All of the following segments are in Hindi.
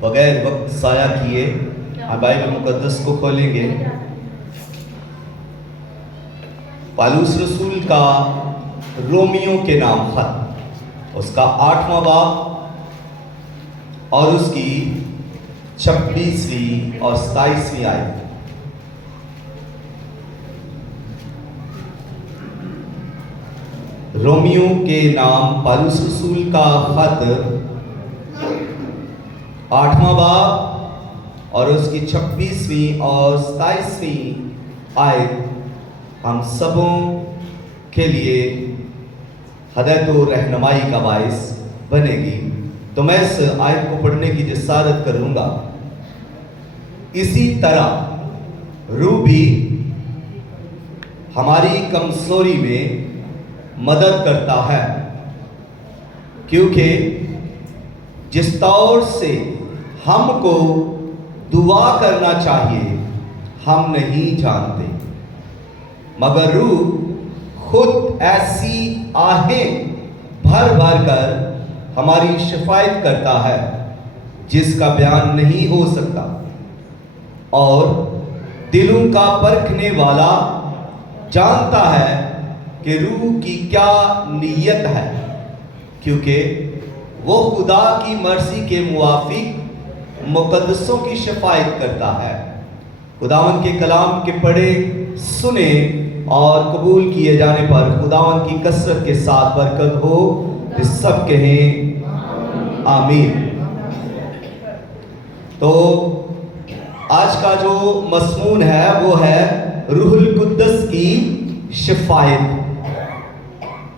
बगैर वक्त ज़ाया किए हम बाइबल मुकद्दस को खोलेंगे। पौलुस रसूल का रोमियो के नाम खत, उसका 8वां बाब और उसकी 26वीं और 27वीं आयत। रोमियो के नाम पौलुस रसूल का खत 8वां बाब और उसकी 26वीं और 27वीं आयत हम सबों के लिए हदायत और रहनुमाई का बायस बनेगी। तो मैं इस आयत को पढ़ने की जसारत करूंगा। इसी तरह रूह भी हमारी कमजोरी में मदद करता है, क्योंकि जिस तौर से हमको दुआ करना चाहिए हम नहीं जानते, मगर रूह खुद ऐसी आहें भर भर कर हमारी शिफायत करता है जिसका बयान नहीं हो सकता। और दिलों का परखने वाला जानता है कि रूह की क्या नीयत है, क्योंकि वो खुदा की मर्जी के मुवाफिक मुकद्दसों की शिफायत करता है। खुदावन के कलाम के पढ़े सुने और कबूल किए जाने पर खुदावन की कसरत के साथ बरकत हो। इस सब कहें आमीन। तो आज का जो मज़मून है वो है रूहुल कुद्दस की शिफायत।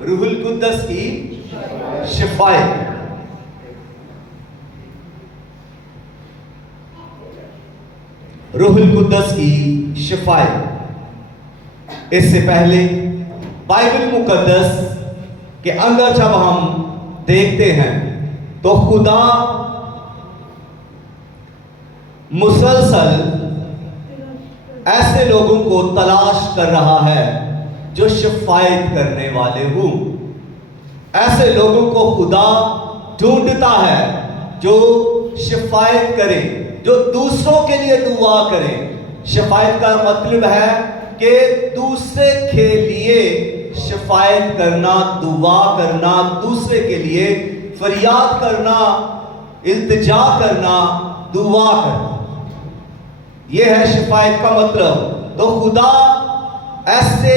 रूहुल कुद्दस की शिफायत। रूहुल कुद्दस की शिफायत। इससे पहले बाइबल मुकद्दस के अंदर जब हम देखते हैं तो खुदा मुसलसल ऐसे लोगों को तलाश कर रहा है जो शिफायत करने वाले हों। ऐसे लोगों को खुदा ढूंढता है जो शिफायत करे, जो दूसरों के लिए दुआ करे। शिफायत का मतलब है कि दूसरे के लिए शिफायत करना, दुआ करना, दूसरे के लिए फरियाद करना, इल्तिजा करना, दुआ करना, यह है शिफायत का मतलब। तो खुदा ऐसे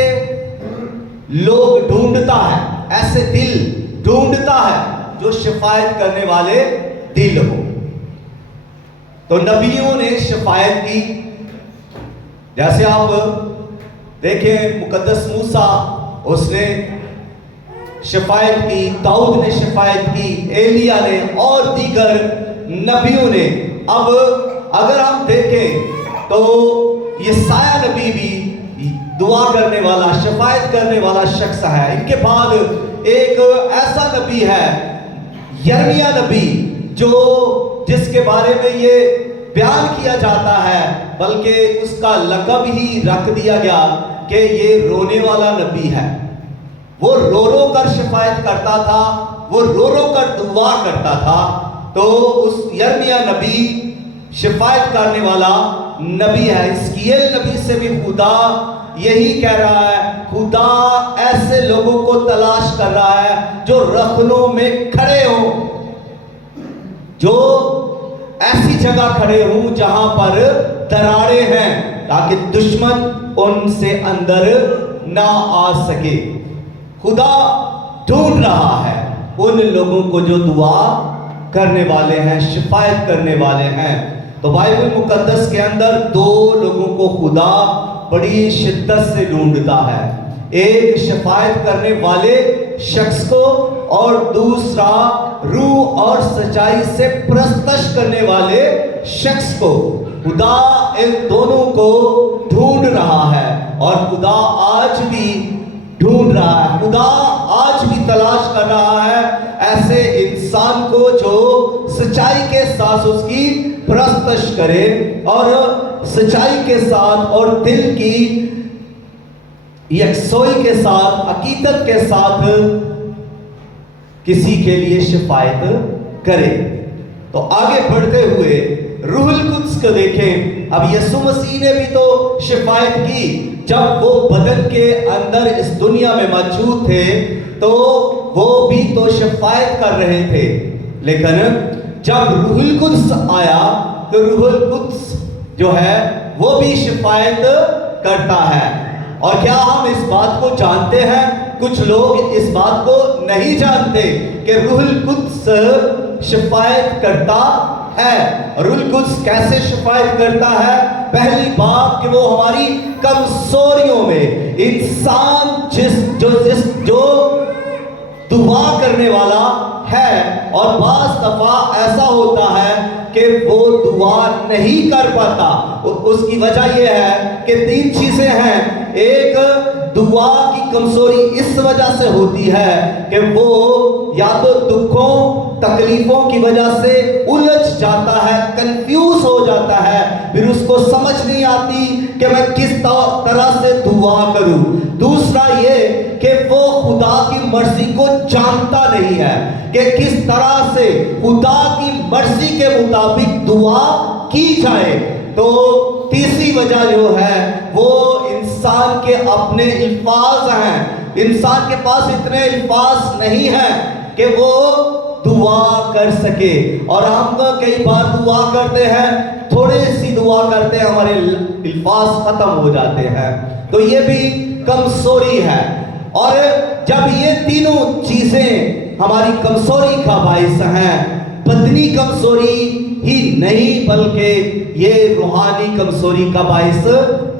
लोग ढूंढता है, ऐसे दिल ढूंढता है जो शिफायत करने वाले दिल हो। तो नबियों ने शिफायत की, जैसे आप देखें मुकद्दस मूसा उसने शिफायत की, दाऊद ने शिफायत की, एलिया ने और दीगर नबियों ने। अब अगर हम देखें तो यसाया नबी भी दुआ करने वाला, शिफायत करने वाला शख्स है। इनके बाद एक ऐसा नबी है यिर्मयाह नबी, जो जिसके बारे में ये बयान किया जाता है, बल्कि उसका लक़ब ही रख दिया गया कि ये रोने वाला नबी है। वो रो रो कर शिफायत करता था, वो रो रो कर दुआ करता था। तो उस यिर्मयाह नबी शिफायत करने वाला नबी है। हिजकिय्येल नबी से भी खुदा यही कह रहा है, खुदा ऐसे लोगों को तलाश कर रहा है जो रखनों में खड़े हों, जो ऐसी जगह खड़े हों जहां पर दरारें हैं, ताकि दुश्मन उनसे अंदर ना आ सके। खुदा ढूंढ रहा है उन लोगों को जो दुआ करने वाले हैं, शिफायत करने वाले हैं। तो बाइबल मुकद्दस के अंदर दो लोगों को खुदा बड़ी शिद्दत से ढूंढता है। एक शिफायत करने वाले शख्स को और दूसरा रूह और सच्चाई से प्रस्तश करने वाले शख्स को। खुदा इन दोनों को ढूंढ रहा है और खुदा आज भी ढूंढ रहा है। खुदा आज भी तलाश कर रहा है ऐसे इंसान को जो सच्चाई के साथ उसकी प्रस्तश करे और सच्चाई के साथ और दिल की यकसोई के साथ, अकीदत के साथ किसी के लिए शिफायत करे। तो आगे बढ़ते हुए रूहुल कुद्स को देखें। अब यीशु मसीह ने भी तो शिफायत की, जब वो बदन के अंदर इस दुनिया में मौजूद थे तो वो भी तो शिफायत कर रहे थे, लेकिन जब रूहुल कुद्स आया तो रूहुल कुद्स जो है वो भी शिफायत करता है। और क्या हम इस बात को जानते हैं? कुछ लोग इस बात को नहीं जानते कि रूहुल कुद्स शिफायत करता है। रूहुल कुद्स कैसे शिफायत करता है? पहली बात कि वो हमारी कमजोरियों में, इंसान जो दुआ करने वाला है, और बास दफा ऐसा होता है कि वो दुआ नहीं कर पाता। उसकी वजह यह है कि 3 चीजें हैं। एक, दुआ की कमजोरी इस वजह से होती है कि वो या तो दुखों तकलीफों की वजह से उलझ जाता है, कंफ्यूज हो जाता है, फिर उसको समझ नहीं आती कि मैं किस तरह से दुआ करूं। दूसरा ये कि वो खुदा की मर्जी को जानता नहीं है कि किस तरह से खुदा की मर्जी के मुताबिक दुआ की जाए। तो तीसरी वजह जो है वो इंसान के अपने अल्फाज हैं। इंसान के पास इतने अल्फाज नहीं हैं कि वो दुआ कर सके। और हम कई बार दुआ करते हैं, थोड़ी सी दुआ करते हैं, हमारे अल्फाज खत्म हो जाते हैं। तो ये भी कमजोरी है। और जब ये तीनों चीजें हमारी कमजोरी का बाइस हैं, बदनी कमजोरी ही नहीं बल्कि ये रूहानी कमजोरी का बाइस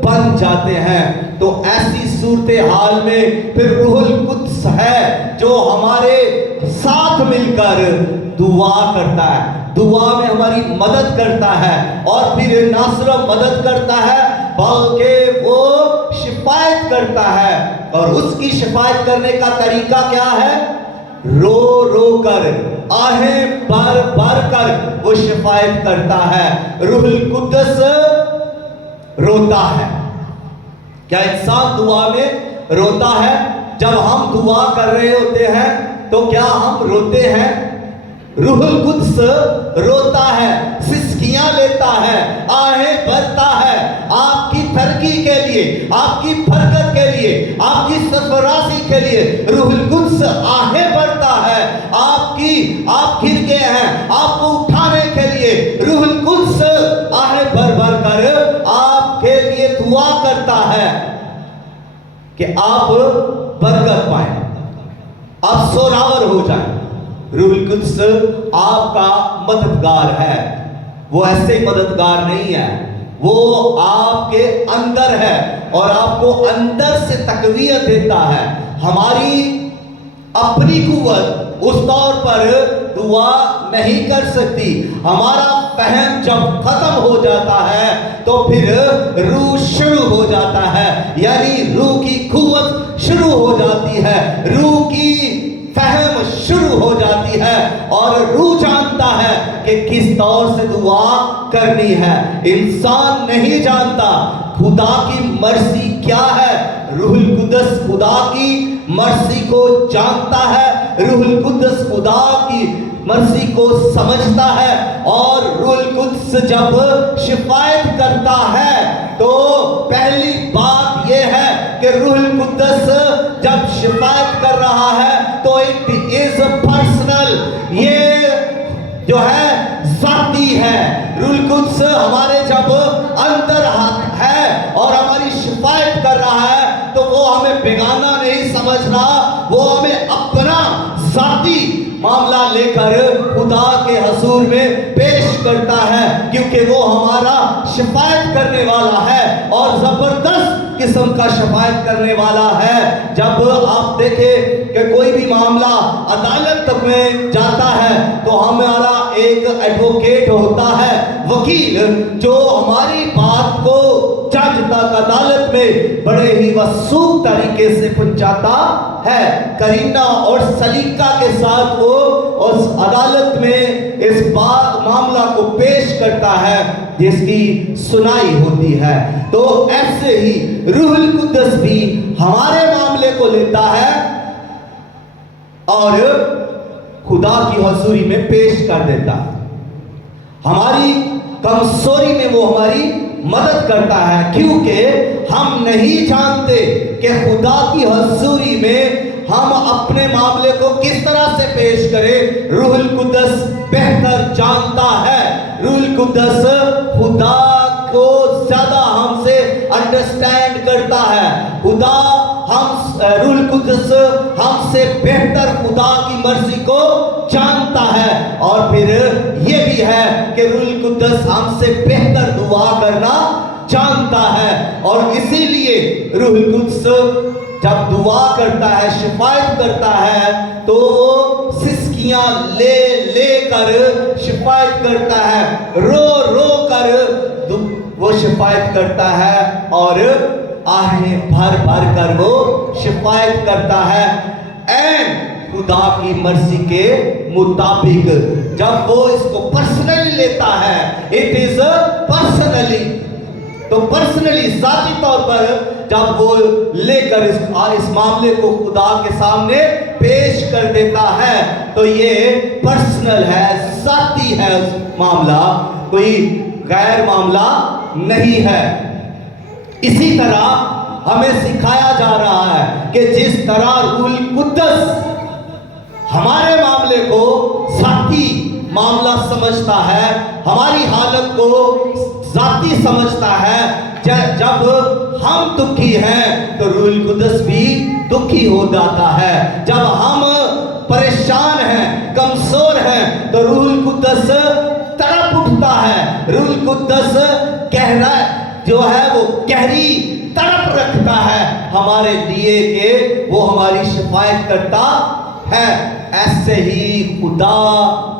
बन जाते हैं, तो ऐसी सूरत हाल में फिर रूहुल कुद्स है जो हमारे साथ मिलकर दुआ करता है, दुआ में हमारी मदद करता है। और फिर ना सिर्फ मदद करता है बल्कि वो शिफायत करता है। और उसकी शिफायत करने का तरीका क्या है? रो रो कर, आहें भर भर कर वो शिफायत करता है। रूहुल कुद्स रोता है। क्या इंसान दुआ में रोता है? जब हम दुआ कर रहे होते हैं तो क्या हम रोते हैं? रूहुल कुद्स रोता है, सिसकियां लेता है, आहें भरता है, आपकी तरक्की के लिए, आपकी बरकत के लिए, आपकी सरफराजी के लिए रूहुल कुद्स आहें भरता है। आप गिर गए हैं, आपको उठाने के लिए रूहुल कुद्स आहें भर भर कर आपके लिए दुआ करता है कि आप बरकत पाए, आप सोरावर हो जाए। रूहुल कुद्स आपका मददगार है। वो ऐसे ही मददगार नहीं है, वो आपके अंदर है और आपको अंदर से तकवीयत देता है। हमारी अपनी कुव्वत उस तौर पर दुआ नहीं कर सकती। हमारा फहम जब खत्म हो जाता है तो फिर रूह शुरू हो जाता है, यानी रूह की कुव्वत शुरू हो जाती है, रूह की फहम शुरू हो जाती है और रूह जानता है कि किस तौर से दुआ करनी है। इंसान नहीं जानता खुदा की मर्जी क्या है। रूहुल कुद्स खुदा की मर्जी को जानता है, रूहुल कुद्स खुदा की मर्जी को समझता है। और रूहुल कुद्स जब शिफायत करता है तो पहली बात यह है कि रूहुल कुद्स जब शिफायत कर रहा है तो इट इज पर्सनल, ये जो है जाती है। रूहुल कुद्स हमारे जब अंदर है और हमारी शिफायत कर रहा है तो वो हमें बेगाना नहीं समझ रहा, वो हमें अपना जाती मामला लेकर खुदा के हजूर में पेश करता है, क्योंकि वो हमारा शिफायत करने वाला है और जबरदस्त किस्म का शिफायत करने वाला है। जब आप देखें कि कोई भी मामला अदालत में जाता है तो हमारा एक एडवोकेट होता है, वकील, जो हमारी बात को जज तक अदालत में बड़े ही वसूख तरीके से पहुंचाता है। करीना और सलीका के साथ वो उस अदालत में इस बात मामला को पेश करता है जिसकी सुनाई होती है। तो ऐसे ही रूहुल कुद्स भी हमारे मामले को लेता है और खुदा की हजूरी में पेश कर देता है। हमारी कमजोरी में वो हमारी मदद करता है, क्योंकि हम नहीं जानते कि खुदा की हजूरी में हम अपने मामले को किस तरह से पेश करें। रूहुल कुद्दस बेहतर जानता है। रूहुल कुद्दस खुदा को ज्यादा हमसे अंडरस्टैंड करता है। खुदा रूहुल कुद्दस हमसे बेहतर खुदा की मर्जी को जानता है। और फिर ये भी है कि रूहुल कुद्दस हमसे बेहतर दुआ करना जानता है। और इसीलिए रूहुल कुद्दस जब दुआ करता है, शिफायत करता है, तो वो सिसकियां ले लेकर शिफायत करता है, रो रो कर वो शिफायत करता है और आहें भर भर कर वो शिफायत करता है एंड खुदा की मर्जी के मुताबिक। जब वो इसको पर्सनली लेता है, इट इज पर्सनली, तो पर्सनली जाती तौर पर जब वो लेकर इस मामले को खुदा के सामने पेश कर देता है, तो ये पर्सनल है, जाती है मामला, कोई गैर मामला नहीं है। इसी तरह हमें सिखाया जा रहा है कि जिस तरह रूहुल कुद्दस हमारे मामले को जाती मामला समझता है, हमारी हालत को जाती समझता है, जब हम दुखी हैं तो रूहुल कुद्दस भी दुखी हो जाता है। जब हम परेशान हैं, कमजोर हैं, तो रूहुल कुद्दस तड़प उठता है। रूहुल कुद्दस गहरा जो है वो गहरी तड़प रखता है हमारे लिए कि वो हमारी शिफायत करता है। ऐसे ही खुदा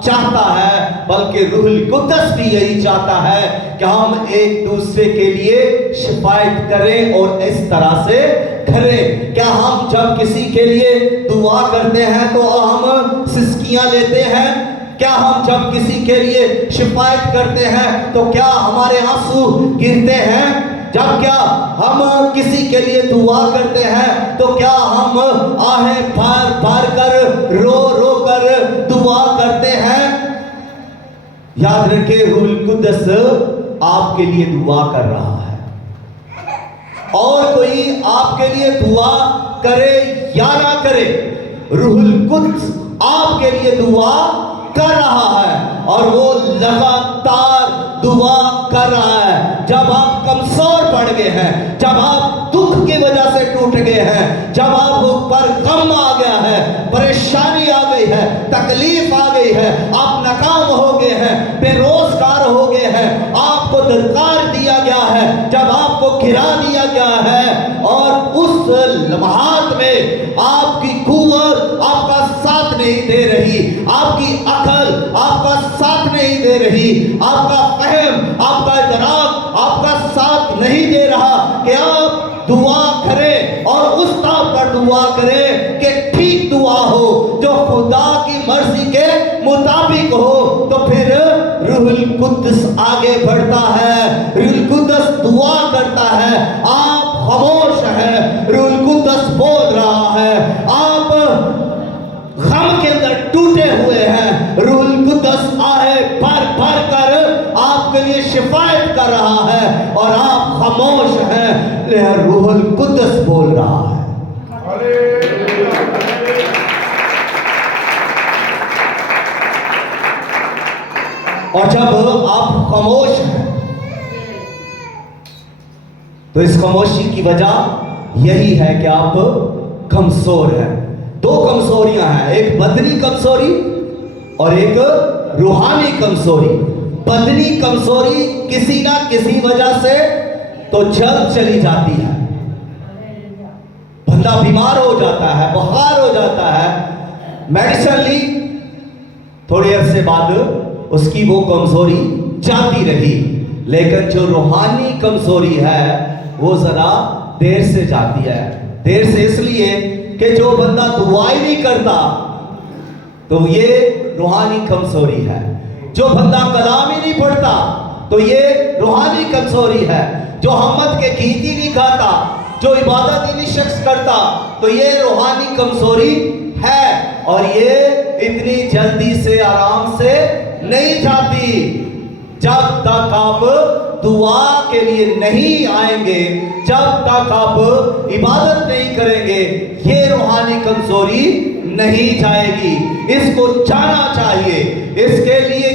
चाहता है, बल्कि रूहुल कुद्दस भी यही चाहता है कि हम एक दूसरे के लिए शिफायत करें और इस तरह से करें। क्या हम जब किसी के लिए दुआ करते हैं तो हम सिसकियां लेते हैं? क्या हम जब किसी के लिए शिफायत करते हैं तो क्या हमारे आंसू गिरते हैं? जब क्या हम किसी के लिए दुआ करते हैं तो क्या हम आहें भर भर कर रो रो कर दुआ करते हैं? याद रखें, रूहुल कुद्दस आपके लिए दुआ कर रहा है, और कोई आपके लिए दुआ करे या ना करे, रूहुल कुद्दस आपके लिए दुआ कर रहा है और वो लगातार दुआ कर रहा है। जब आप कमजोर पड़ गए हैं, जब आप दुख की वजह से टूट गए हैं, जब आप ऊपर गम आ गया है, परेशानी आ गई है, तकलीफ आ गई है, आप नाकाम हो गए हैं, बेरोजगार हो गए हैं, आपको दरकार दिया गया है, जब आपको गिरा दिया गया है और उस लम्हात में आपकी कुव्वत आपका साथ नहीं दे रही, आपकी अकल आपका साथ नहीं दे रही, आपका फहम आपका इदराक आपका साथ नहीं दे रहा कि आप दुआ करें और उस तरह पर दुआ करें कि ठीक दुआ हो जो खुदा की मर्जी के मुताबिक हो, तो फिर रूहुल कुद्दस आगे बढ़ता है, रूहुल कुद्दस दुआ करता है। आप खामोश हैं, रूहुल कुद्दस बोल रहा है। आप गम के अंदर टूटे हुए हैं, रूहुल कुद्दस आहे भर भर कर आपके लिए शिफायत कर रहा है और आप खामोश हैं, रूहुल कुद्दस बोल रहा है। और जब आप खामोश हैं तो इस खामोशी की वजह यही है कि आप कमजोर हैं। दो कमजोरियां हैं, एक बदनी कमजोरी और एक रूहानी कमजोरी। बदनी कमजोरी किसी ना किसी वजह से तो जल्द चली जाती है, बंदा बीमार हो जाता है, बुखार हो जाता है, मेडिसिन ली, थोड़ी अरसे बाद उसकी वो कमजोरी जाती रही। लेकिन जो रूहानी कमजोरी है वो जरा देर से जाती है। देर से इसलिए कि जो बंदा दुआ ही नहीं करता तो ये रूहानी कमजोरी है। जो बंदा कलाम ही नहीं पढ़ता तो ये रूहानी कमजोरी है। जो हम्मद के गीत ही नहीं गाता, जो इबादत ही नहीं शख्स करता, तो ये रूहानी कमजोरी है और ये इतनी जल्दी से आराम से नहीं जाती। जब तक आप दुआ के लिए नहीं आएंगे, जब तक आप इबादत नहीं करेंगे, ये रूहानी कमजोरी नहीं जाएगी। इसको जाना चाहिए। इसके लिए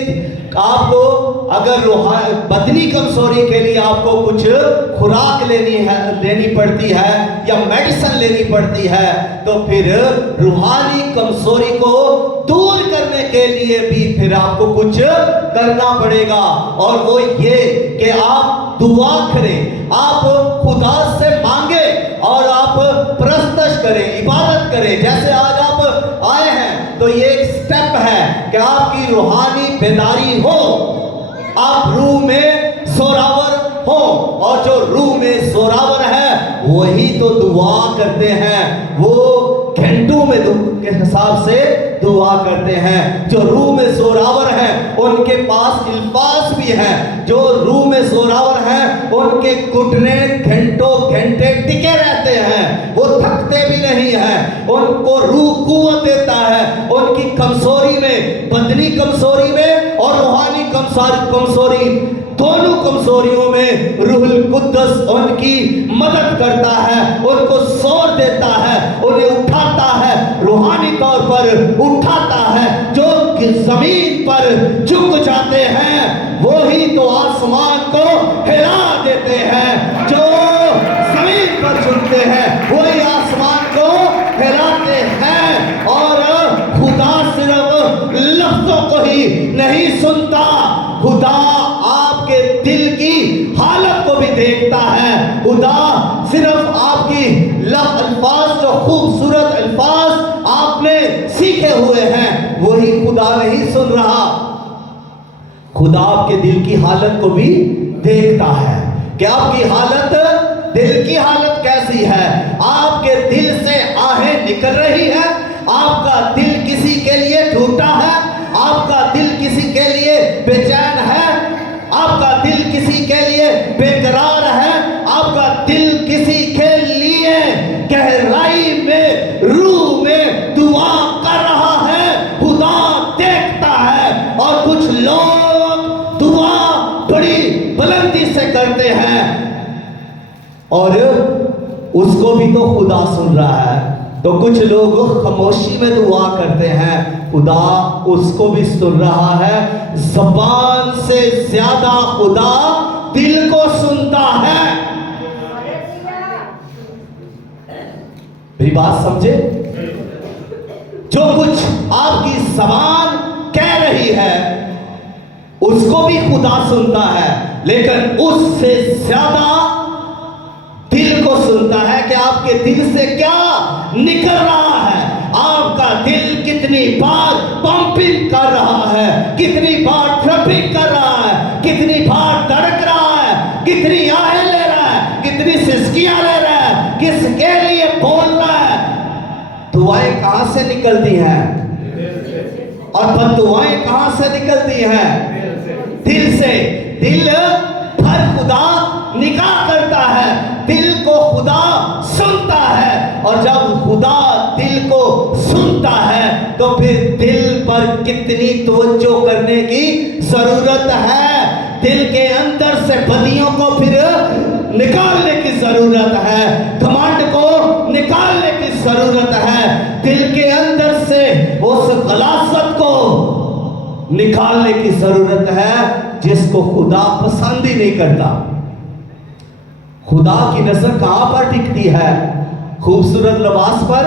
आपको अगर बदनी कमजोरी के लिए आपको कुछ खुराक लेनी पड़ती है या मेडिसिन लेनी पड़ती है, तो फिर रूहानी कमजोरी को दूर करने के लिए भी फिर आपको कुछ करना पड़ेगा। और वो ये कि आप दुआ करें, आप खुदा से मांगे और आप प्रस्तश करें, इबादत करें। जैसे आज आप आए हैं तो ये एक स्टेप है कि आपकी रूहानी बेदारी हो, आप रूह में जोरावर हो। और जो रूह में जोरावर है वही तो दुआ करते हैं, वो घंटों में के हिसाब से दुआ करते हैं। जो रूह में जोरावर हैं उनके पास अल्फाज भी हैं। जो रूह में जोरावर हैं उनके घुटने घंटों घंटे टिके रहते हैं, वो थकते भी नहीं हैं। उनको रूह कुव्वत देता है। उनकी कमजोरी में, बदनी कमजोरी में और रूहानी कमजोरी, दोनों कमजोरियों में रूहुल कुद्दस उनकी मदद करता है, उनको जोर देता है, उन्हें उठाता है, रूहानी तौर पर उठाता है। जो जमीन पर झुक जाते हैं वही तो आसमान को हिला देते हैं। जो जमीन पर झुकते हैं वही आसमान को हिलाते हैं। और खुदा सिर्फ लफ्जों को ही नहीं सुनता, खुदा आपके दिल की हालत को भी देखता है। खुदा सिर्फ आपकी अल्फाज, जो खूबसूरत अल्फाज आपने सीखे हुए हैं, वही खुदा नहीं सुन रहा। खुदा आपके दिल की हालत को भी देखता है कि आपकी हालत, दिल की हालत कैसी है। आपके दिल से आहें निकल रही है, आपका दिल किसी के लिए टूटा है, आपका दिल किसी के लिए बेचैन है, आपका दिल किसी के लिए बेकरार है, आपका दिल किसी के लिए गहराई में, रूह में दुआ कर रहा है। खुदा देखता है। और कुछ लोग दुआ बड़ी बुलंदी से करते हैं और उसको भी तो खुदा सुन रहा है। तो कुछ लोग खामोशी में दुआ करते हैं, खुदा उसको भी सुन रहा है। ज़बान से ज्यादा खुदा दिल को सुनता है। मेरी बात समझे? जो कुछ आपकी ज़बान कह रही है उसको भी खुदा सुनता है, लेकिन उससे ज्यादा दिल को सुनता है कि आपके दिल से क्या निकल रहा है। आपका दिल कितनी बार पंपिंग कर रहा है, कितनी बार ट्रैफिक कर रहा है, कितनी बार धड़क रहा है, कितनी आहें ले रहा है, कितनी सिसकियां ले रहा है, किसके लिए बोल रहा है। दुआएं कहां से निकलती हैं और बद्दुआएं कहां से निकलती हैं? दिल से। दिल पर खुदा निगाह करता है, दिल को खुदा सुनता है। और जब खुदा दिल को सुनता है तो फिर दिल पर कितनी तवज्जो करने की जरूरत है। दिल के अंदर से बदियों को फिर निकालने की जरूरत है, घमंड को निकालने की जरूरत है, दिल के अंदर से उस गलासत को निकालने की जरूरत है जिसको खुदा पसंद ही नहीं करता। खुदा की नजर कहां पर टिकती है? खूबसूरत लिबास पर।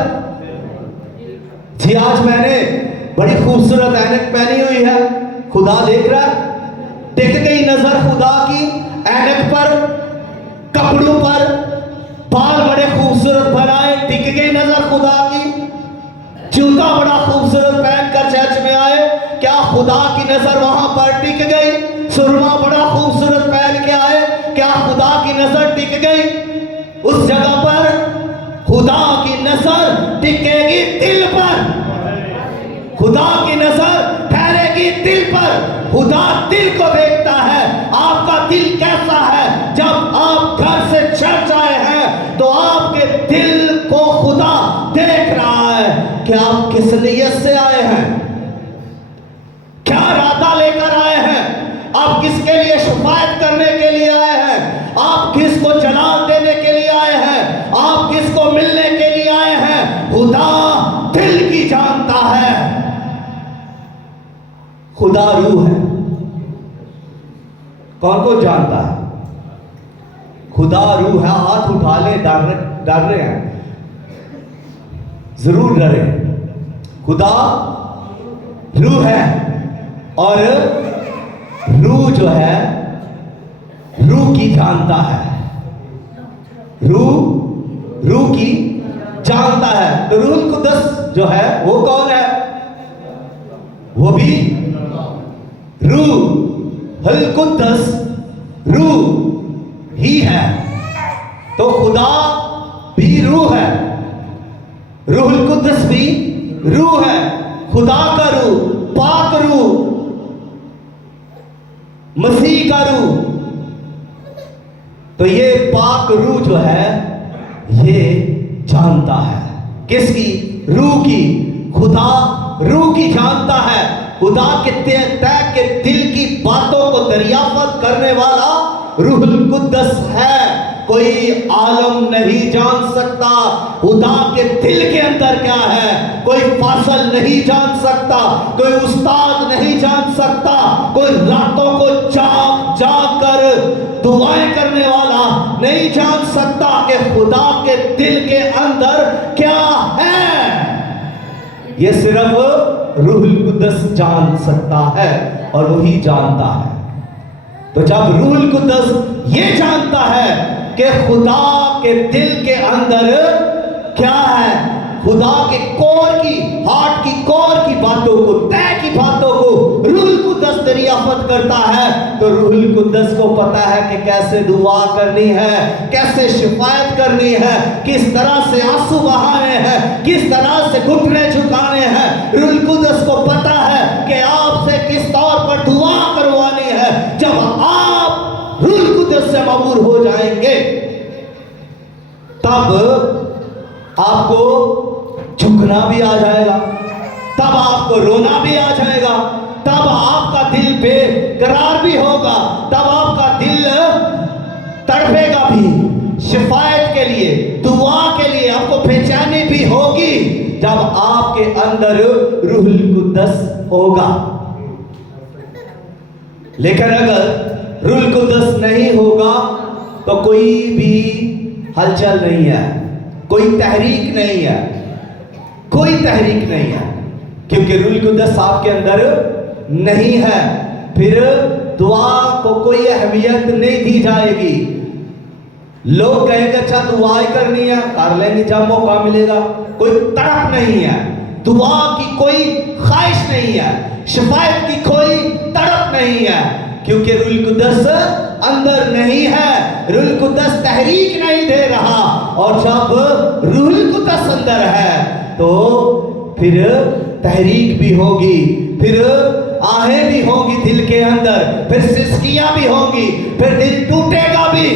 जी आज मैंने बड़ी खूबसूरत ऐनक पहनी हुई है, खुदा देख रहा है। टिक गई नजर खुदा की ऐनक पर, कपड़ों पर, बाल बड़े खूबसूरत बनाए, टिक गई नजर खुदा की। जूता बड़ा खूबसूरत पहनकर चर्च में आए, क्या खुदा की नजर वहां पर टिक गई? सुरमा बड़ा खूबसूरत पहन के आए, क्या खुदा की नजर टिक गई? उस जगह पर खुदा की नजर टिकेगी दिल पर, खुदा की नजर ठहरेगी दिल पर। खुदा दिल को देखता है। आपका दिल कैसा है? जब आप घर से चर्च आए हैं तो आपके दिल को खुदा देख रहा है कि आप किस नियत से आए हैं, क्या इरादा लेकर आए हैं। आप किसके लिए शफायत करने के लिए आए हैं? आप किसको जलाल देने के लिए आए हैं? आप किसको मिलने के लिए आए हैं? खुदा दिल की जानता है। खुदा रूह है। कौन कौन जानता है? खुदा रूह है। हाथ उठा ले, डर रहे हैं, जरूर डरे। खुदा रूह है और रूह जो है रूह की जानता है। रूह की जानता है। तो रूह कुद्दस जो है वो कौन है? वो भी रूह कुद्दस रूह ही है। तो खुदा भी रूह है, रूह कुद्दस भी रूह है। खुदा का रूह, पाक रूह, मसीह का रूह। तो ये पाक रूह जो है ये जानता है किसकी? रूह की। खुदा रूह की जानता है। खुदा के तय के दिल की बातों को दरियाफ्त करने वाला रूहुल कुद्दस है। कोई आलम नहीं जान सकता खुदा के दिल के अंदर क्या है। कोई फासल नहीं जान सकता, कोई उस्ताद नहीं जान सकता, कोई रातों को जाग कर दुआएं करने वाला नहीं जान सकता कि खुदा के दिल के अंदर क्या है। ये सिर्फ रूहुल कुद्दस जान सकता है और वही जानता है। तो जब रूहुल कुद्दस ये जानता है कि खुदा के दिल के अंदर क्या है, खुदा के कोर की, हार्ट की कोर की बातों को, तय की बातों को रूहुल कुद्दस दरियाफ्त करता है। तो रूहुल कुद्दस को पता है कि कैसे दुआ करनी है, कैसे शिफायत करनी है, किस तरह से आंसू बहाने हैं, किस तरह से घुटने झुकाने हैं। रूहुल कुद्दस को पता है कि आपसे किस तौर पर दुआ करवानी है। जब आप रूहुल कुद्दस से मबूर हो जाएंगे तब आपको झुकना भी आ जाएगा, तब आपको रोना भी आ जाएगा, तब आपका दिल बेकरार भी होगा, तब आपका दिल तड़पेगा भी शिफायत के लिए, दुआ के लिए। आपको बेचैनी भी होगी जब आपके अंदर रूहुल कुद्दस होगा। लेकिन अगर रूहुल कुद्दस नहीं होगा तो कोई भी हलचल नहीं है, कोई तहरीक नहीं है, कोई तहरीक नहीं है, क्योंकि रूहुल कुद्दस आपके अंदर नहीं है। फिर दुआ को कोई अहमियत नहीं दी जाएगी। लोग कहेंगे अच्छा दुआ करनी है, कर लेंगे जब मौका मिलेगा। कोई तड़प नहीं है, दुआ की कोई ख्वाहिश नहीं है, शिफायत की कोई तड़प नहीं है, क्योंकि रूहुल कुद्दस अंदर नहीं है। रूहुल कुद्दस तहरीक नहीं दे रहा। और जब रूहुल कुद्दस अंदर है तो फिर तहरीक भी होगी, फिर आहें भी होंगी दिल के अंदर, फिर सिसकियां भी होंगी, फिर दिल टूटेगा भी।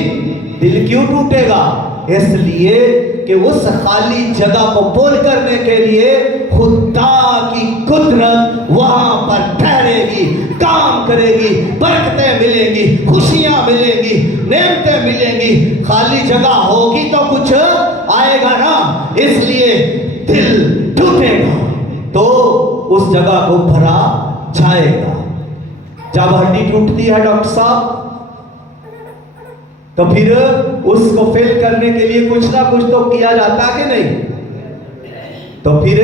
दिल क्यों टूटेगा? इसलिए कि उस खाली जगह को पूर्ण करने के लिए खुदा की कुदरत वहां पर ठहरेगी, काम करेगी, बरकतें मिलेंगी, खुशियां मिलेंगी, नेमतें मिलेंगी। खाली जगह होगी तो कुछ आएगा ना, इसलिए दिल टूटेगा तो उस जगह को भरा जाएगा। जब हड्डी टूटती है डॉक्टर साहब, तो फिर उसको फिल करने के लिए कुछ ना कुछ तो किया जाता कि नहीं। तो फिर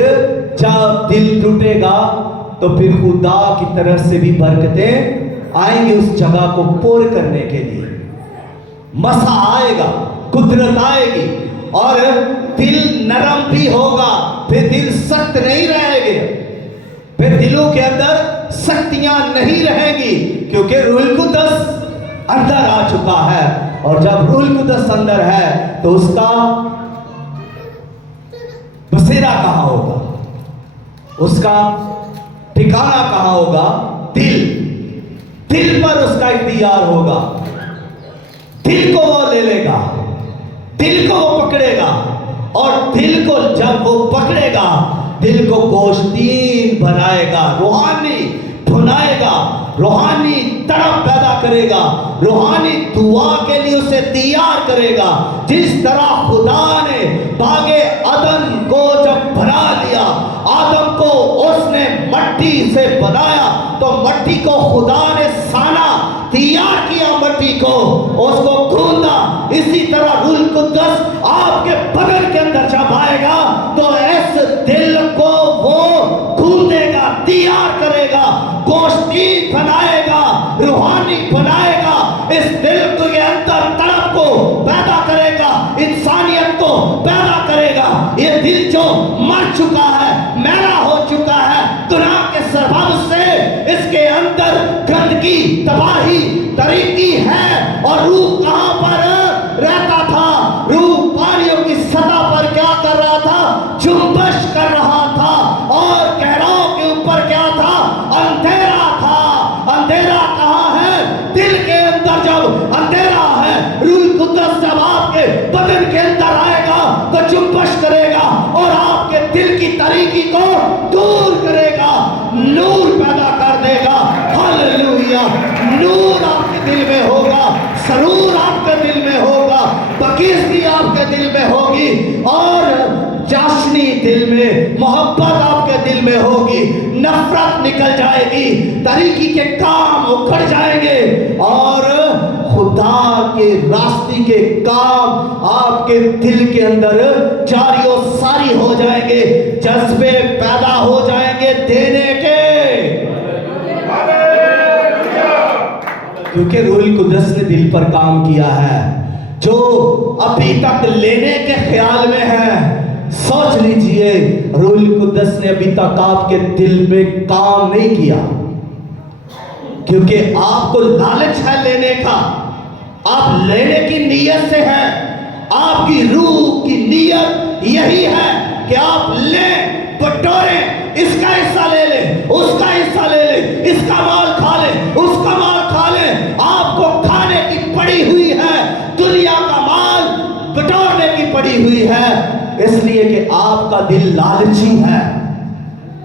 जब दिल टूटेगा तो फिर खुदा की तरफ से भी बरकतें आएंगी उस जगह को पूर्ण करने के लिए। मसा आएगा, कुदरत आएगी और दिल नरम भी होगा। फिर दिल सख्त नहीं रहेंगे, फिर दिलों के अंदर सख्तियां नहीं रहेंगी, क्योंकि रूहुल कुद्दस अंदर आ चुका है। और जब रूहुल कुद्दस अंदर है तो उसका बसेरा कहां होगा, उसका ठिकाना कहां होगा? दिल पर उसका इख्तियार होगा। दिल को वो ले लेगा, दिल को वो पकड़ेगा, और दिल को जब वो पकड़ेगा दिल को गोश्तीन बनाएगा, रूहानी बनाएगा, रूहानी तड़प पैदा करेगा, रूहानी दुआ के लिए उसे तैयार करेगा। जिस तरह खुदा ने बागे अदन को जब बना लिया, आदम को उसने मट्टी से बनाया, तो मट्टी को खुदा ने साना, तैयार किया, मट्टी को उसको गूंदा। इसी तरह रूह कुद्दस आपके बदन के अंदर जब आएगा तो इस दिल को वो गूंदेगा, तैयार करेगा, गोश्तीन बनाएगा, रूहानी बनाएगा, इस दिल के अंदर तड़प को पैदा करेगा, इंसानियत को पैदा करेगा। ये दिल जो मर चुका है, मैला हो चुका है गुनाह के सबब से, इसके अंदर गंदगी, तबाही, तरीकी है। और रूह कहां पर रहता था? रूह पानियों की सतह पर क्या कर रहा था? जुम्बश कर रहा था। और गहराओं के ऊपर क्या था? अंधेरा था। अंधेरा कहां है? दिल के अंदर जब अंधेरा है, रूह कुद्दस जब आपके बदन के अंदर आएगा तो जुम्बश करेगा और आपके दिल की तरीकी को दूर करेगा, नूर पैदा कर देगा। हालेलुया! नूर आपके दिल में होगा, सरूर आपके दिल में होगा, बकीज़ी आपके दिल में होगी, और चाशनी दिल में, मोहब्बत आपके दिल में होगी, नफरत निकल जाएगी, तरीकी के काम उखड़ जाएंगे और खुदा के रास्ते के काम आपके दिल के अंदर जारी और सारी हो जाएंगे। जज्बे पैदा हो जाएंगे देने के, क्योंकि रूह कुद्दस ने दिल पर काम किया है। जो अभी तक लेने के ख्याल में है, सोच लीजिए रूह कुद्दस ने अभी तक आपके दिल में काम नहीं किया, क्योंकि आपको लालच है लेने का, आप लेने की नीयत से हैं। आपकी रूह की नीयत यही है कि आप लें, बटोरें, इसका हिस्सा ले लें, उसका हिस्सा ले लें, इसका माल खा लें, उसका माल खा लें। आपको खाने की पड़ी हुई है, दुनिया का माल बटोरने की पड़ी हुई है, इसलिए कि आपका दिल लालची है,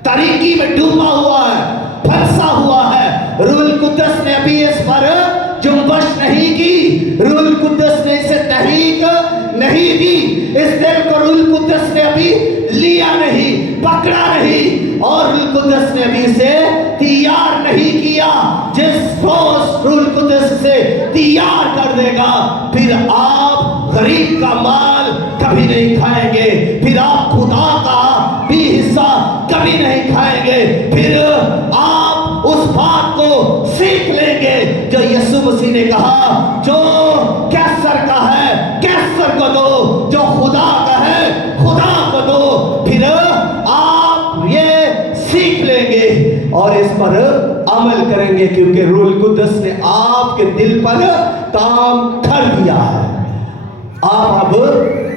तरीकी में डूबा हुआ है, फंसा हुआ है। रूह कुद्दस ने अभी इस पर जुम्बश नहीं की, रूह कुद्दस ने इसे तहरीक नहीं दी, इस दिल को रूह कुद्दस ने अभी लिया नहीं, पकड़ा नहीं, और रूह कुद्दस ने अभी इसे तैयार नहीं किया। जिस रोज रूह कुद्दस से तैयार कर देगा, फिर आप गरीब का माल कभी नहीं खाएंगे, फिर आप खुदा का भी हिस्सा कभी नहीं खाएंगे, फिर आप उस बात को सीख लेंगे जो यीशु मसीह ने कहा, जो कैसर का है कैसर को दो, जो खुदा का है खुदा को दो। फिर आप ये सीख लेंगे और इस पर अमल करेंगे, क्योंकि रूह कुद्दस ने आपके दिल पर काम कर दिया है। आप अब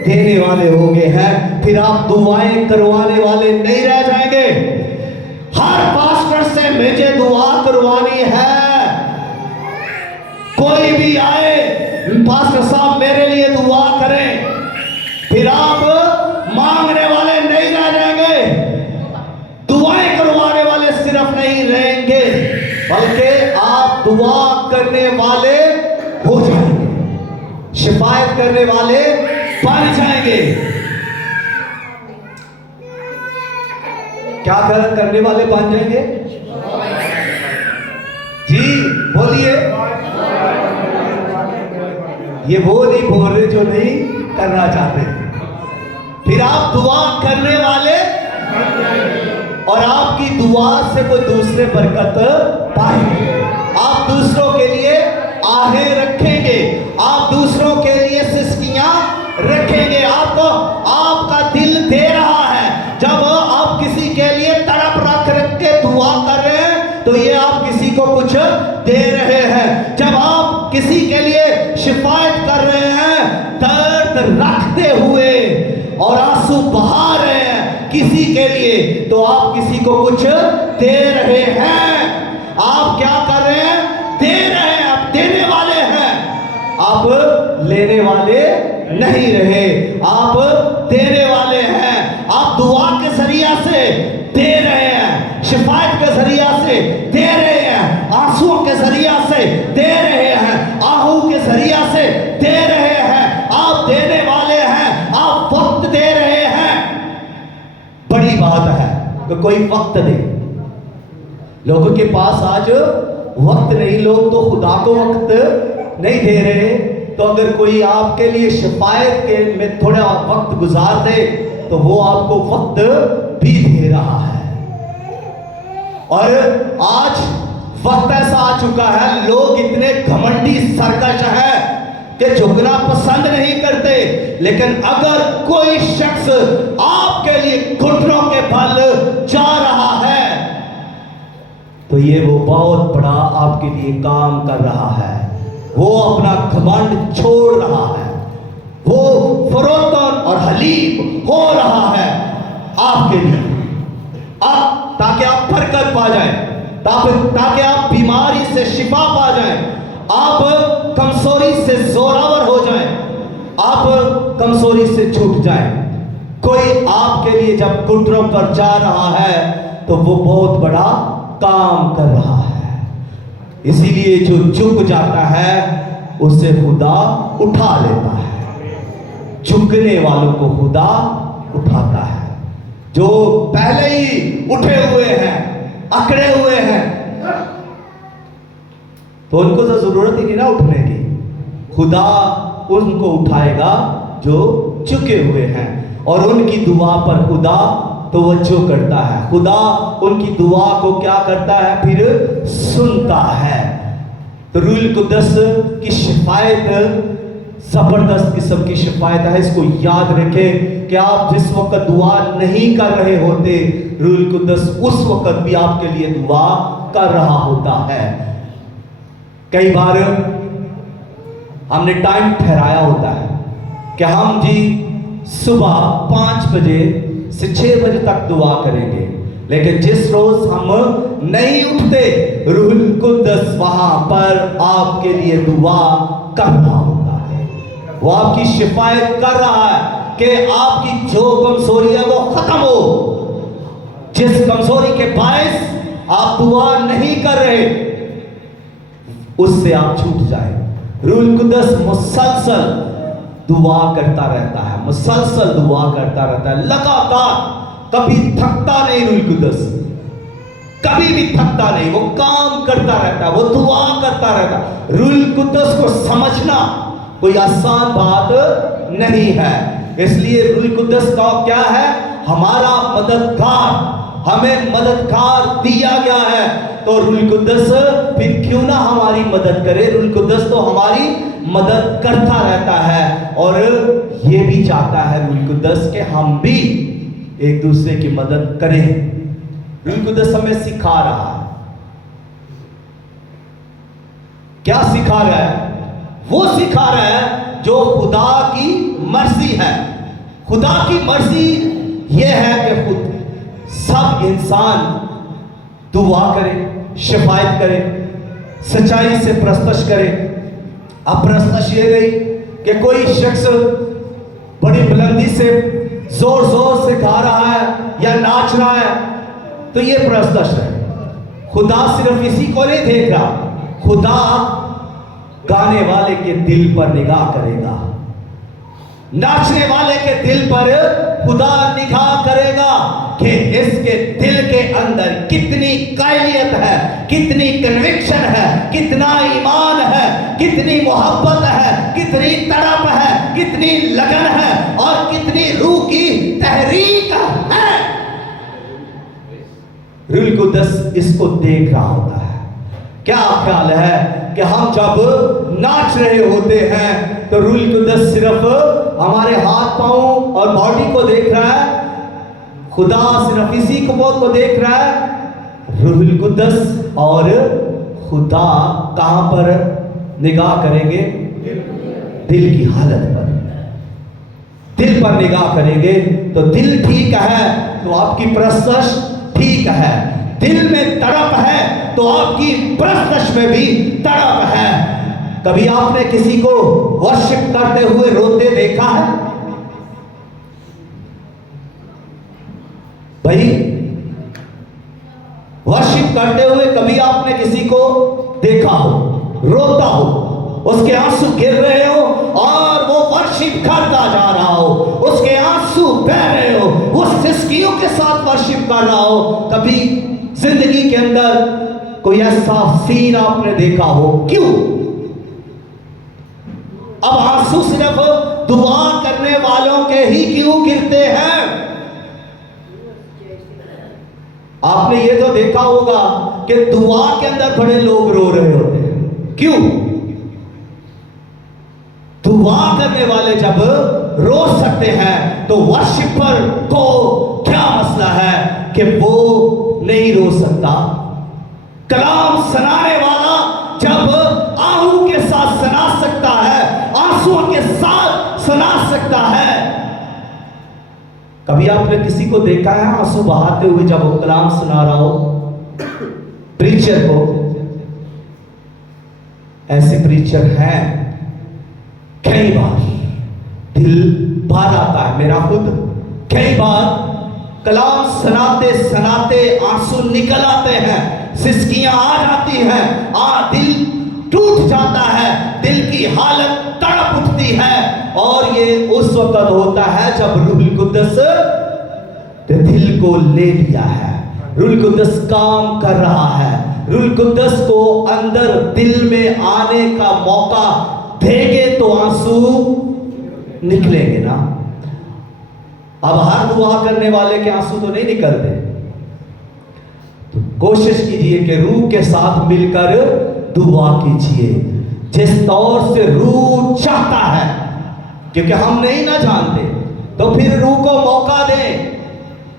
देने वाले हो गए हैं, फिर आप दुआएं करवाने वाले नहीं रह जाएंगे। हर पास्टर से मुझे दुआ करवानी है, कोई भी आए, पास्टर साहब मेरे लिए दुआ करें, फिर आप मांगने वाले नहीं रह जाएंगे, दुआएं करवाने वाले सिर्फ नहीं रहेंगे, बल्कि आप दुआ करने वाले हो जाएंगे, शिफायत करने वाले बन जाएंगे। क्या करने वाले बन जाएंगे? जी बोलिए। ये वो नहीं बोल रहे जो नहीं करना चाहते। फिर आप दुआ करने वाले, और आपकी दुआ से कोई दूसरे बरकत पाएंगे। आप दूसरों के लिए आहें रखेंगे, आप दूसरों के लिए सिसकियां रखेंगे। आपको आपका दिल दे रहा है, जब आप किसी के लिए तड़प रख के दुआ कर रहे हैं तो ये आप किसी को कुछ दे रहे हैं। जब आप किसी के लिए शिफायत कर रहे हैं, दर्द रखते हुए और आंसू बहा रहे हैं किसी के लिए, तो आप किसी को कुछ दे रहे हैं। आप क्या कर रहे हैं? दे रहे हैं, आप देने वाले हैं, आप लेने वाले नहीं रहे, आप देने वाले हैं। आप दुआ के जरिया से दे रहे हैं, शिफायत के जरिया से दे रहे हैं, आंसू जरिया से दे रहे हैं, आहू के जरिया से दे रहे हैं। आप देने वाले हैं, आप वक्त दे रहे हैं। बड़ी बात है कि कोई वक्त दे। लोगों के पास आज वक्त नहीं, लोग तो खुदा को वक्त नहीं दे रहे। तो अगर कोई आपके लिए शिफायत के में थोड़ा वक्त गुजार दे तो वो आपको वक्त भी दे रहा है। और आज वक्त ऐसा आ चुका है, लोग इतने घमंडी सरकश है कि झुकना पसंद नहीं करते। लेकिन अगर कोई शख्स आपके लिए घुटनों के बल जा रहा है तो ये वो बहुत बड़ा आपके लिए काम कर रहा है। वो अपना घमंड छोड़ रहा है, वो फरोतन और हलीम हो रहा है आपके लिए, आप ताकि आप बरकत पा जाएं, ताकि आप बीमारी से शिफा पा जाएं, आप कमजोरी से जोरावर हो जाएं, आप कमजोरी से छूट जाएं। कोई आपके लिए जब घुटनों पर जा रहा है तो वो बहुत बड़ा काम कर रहा है। इसीलिए जो झुक जाता है उसे खुदा उठा लेता है। झुकने वालों को खुदा उठाता है। जो पहले ही उठे हुए हैं, अकड़े हुए हैं, तो उनको तो जरूरत ही नहीं ना उठने की। खुदा उनको उठाएगा जो झुके हुए हैं। और उनकी दुआ पर खुदा तवज्जो करता है। खुदा उनकी दुआ को क्या करता है, फिर सुनता है। तो रूहुल कुद्दस की शिफायत जबरदस्त किस्म की शिफायत है। इसको याद रखें कि आप जिस वक्त दुआ नहीं कर रहे होते, रूहुल कुद्दस उस वक्त भी आपके लिए दुआ कर रहा होता है। कई बार हमने टाइम ठहराया होता है कि हम जी सुबह 5 बजे से 6 बजे तक दुआ करेंगे, लेकिन जिस रोज हम नहीं उठते, रूहुल कुद्दस वहां पर आपके लिए दुआ कर रहा होता है। वो आपकी शिफायत कर रहा है कि आपकी जो कमजोरी है वो खत्म हो। जिस कमजोरी के बायस आप दुआ नहीं कर रहे उससे आप छूट जाए। रूहुल कुद्दस मुसलसल दुआ करता रहता है, मुसलसल दुआ करता रहता है, लगातार, कभी थकता नहीं। रूहुल कुद्दस कभी भी थकता नहीं, वो काम करता रहता है, वो दुआ करता रहता है। रूहुल कुद्दस को समझना कोई आसान बात नहीं है। इसलिए रूहुल कुद्दस का क्या है, हमारा मददगार, हमें मददगार दिया गया है। तो रूहुल कुद्दस फिर क्यों ना हमारी मदद करे। रूहुल कुद्दस तो हमारी मदद करता रहता है और ये भी चाहता है रूहुल कुद्दस कि हम भी एक दूसरे की मदद करें। रूहुल कुद्दस हमें सिखा रहा है। क्या सिखा रहा है? वो सिखा रहा है जो खुदा की मर्जी है। खुदा की मर्जी यह है कि खुद सब इंसान दुआ करे, शिफायत करे, सच्चाई से प्रस्तश करे। अब प्रस्तश ये नहीं कि कोई शख्स बड़ी बुलंदी से जोर जोर से गा रहा है या नाच रहा है तो ये प्रस्तश है। खुदा सिर्फ इसी को नहीं देख रहा, खुदा गाने वाले के दिल पर निगाह करेगा, नाचने वाले के दिल पर खुदा निगाह करेगा कि इसके दिल के अंदर कितनी कायलियत है, कितनी कन्विक्शन है, कितना ईमान है, कितनी मोहब्बत है, कितनी तड़प है, कितनी लगन है और कितनी रूह की तहरीक है। रूहुल कुद्दस इसको देख रहा होता है। क्या ख्याल है कि हम जब नाच रहे होते हैं तो रूहुल कुद्दस सिर्फ हमारे हाथ पांव और बॉडी को देख रहा है, खुदा सिर्फ इसी को देख रहा है। रूहुल कुद्दस और खुदा कहां पर निगाह करेंगे? दिल की हालत पर। दिल पर निगाह करेंगे तो दिल ठीक है तो आपकी प्रस्तश ठीक है, दिल में तड़प है तो आपकी प्रस्तश में भी तड़प है। कभी आपने किसी को वर्शिप करते हुए रोते देखा है? भाई वर्शिप करते हुए कभी आपने किसी को देखा हो, रोता हो, उसके आंसू गिर रहे हो और वो वर्शिप करता जा रहा हो, उसके आंसू बह रहे हो, वो सिसकियों के साथ वर्शिप कर रहा हो। कभी जिंदगी के अंदर कोई ऐसा सीन आपने देखा हो? क्यों? अब आंसू सिर्फ दुआ करने वालों के ही क्यों गिरते हैं? आपने ये तो देखा होगा कि दुआ के अंदर बड़े लोग रो रहे होते हैं। क्यों? दुआ करने वाले जब रो सकते हैं तो वर्शिपर को क्या मसला है कि वो नहीं रो सकता? कलाम सुनाने वाला जब आहू के साथ सुना सकता है, आंसुओं के साथ सुना सकता है। कभी आपने किसी को देखा है आंसू बहाते हुए जब वो कलाम सुना रहा हो? प्रीचर को, ऐसे प्रीचर हैं, कई बार दिल भर आता है। मेरा खुद कई बार कलाम सुनाते सुनाते आंसू निकल आते हैं, सिसकियां आ जाती हैं, दिल टूट जाता है, दिल की हालत तड़प उठती है। और ये उस वक्त होता है जब रूहुल कुद्दस दिल को ले लिया है, रूहुल कुद्दस काम कर रहा है, रूहुल कुद्दस को अंदर दिल में आने का मौका देंगे तो आंसू निकलेंगे ना। अब हर दुआ करने वाले के आंसू तो नहीं निकलते, तो कोशिश कीजिए कि रूह के साथ मिलकर दुआ कीजिए जिस तौर से रूह चाहता है, क्योंकि हम नहीं ना जानते, तो फिर रूह को मौका दें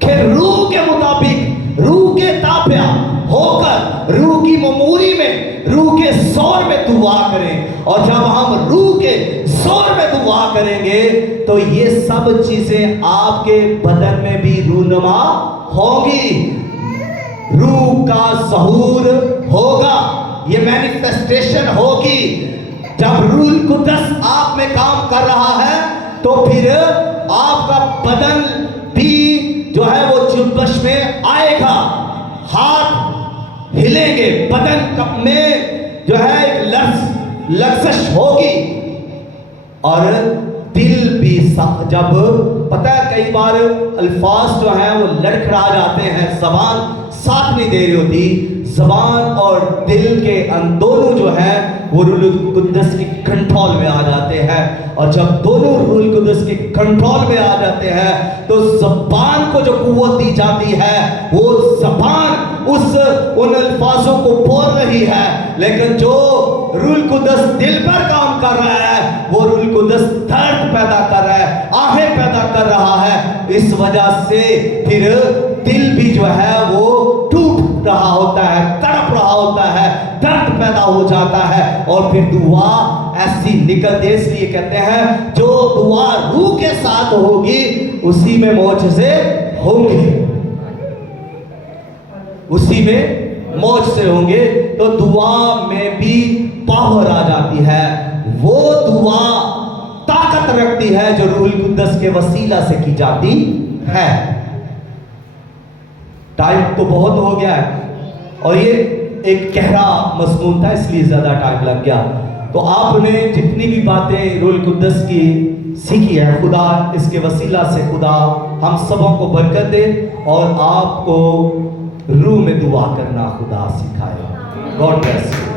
कि रूह के मुताबिक, रूह के ताबिया होकर, रूह की ममूरी में, रूह के शोर में दुआ करें। और जब हम रूह के शोर में दुआ करेंगे तो ये सब चीजें आपके बदन में भी रूनुमा होगी, रूह का ज़हूर होगा, ये मैनिफेस्टेशन होगी। जब रूहुल कुद्दस आप में काम कर रहा है तो फिर आपका बदन भी जो है वो जुम्बश में आएगा, हाथ हिलेंगे, बदन में जो है एक लर्जिश होगी और दिल भी जब पता है कई बार अल्फाज जो हैं वो लड़खड़ा जाते हैं, जबान साथ नहीं दे रही होती, जबान और दिल के दोनों जो है वो रूहुल कुद्दस की कंट्रोल में आ जाते हैं। और जब दोनों रूहुल कुद्दस की कंट्रोल में आ जाते हैं तो जबान को जो कुव्वत दी जाती है, वो जबान उन अल्फाजों को बोल रही है, लेकिन जो रूहुल कुद्दस दिल पर काम कर रहा है वो रूहुल कुद्दस दर्द पैदा कर रहा है, आहें पैदा कर रहा है। इस वजह से फिर दिल भी जो है वो टूट रहा होता है, तड़प रहा होता है, दर्द पैदा हो जाता है और फिर दुआ ऐसी निकलती है। इसलिए कहते हैं जो दुआ रूह के साथ होगी उसी में मौजज़े होंगे, उसी में मौजज़े होंगे। तो दुआ में भी पावर आ जाती है, वो दुआ ताकत रखती है जो रूहुल कुद्दस के वसीला से की जाती है। टाइम तो बहुत हो गया है और ये एक गहरा मज़मून था इसलिए ज़्यादा टाइम लग गया। तो आपने जितनी भी बातें रूहुल कुद्दस की सीखी है, खुदा इसके वसीला से खुदा हम सबों को बरकत दे और आपको रूह में दुआ करना खुदा सिखाए। God bless you.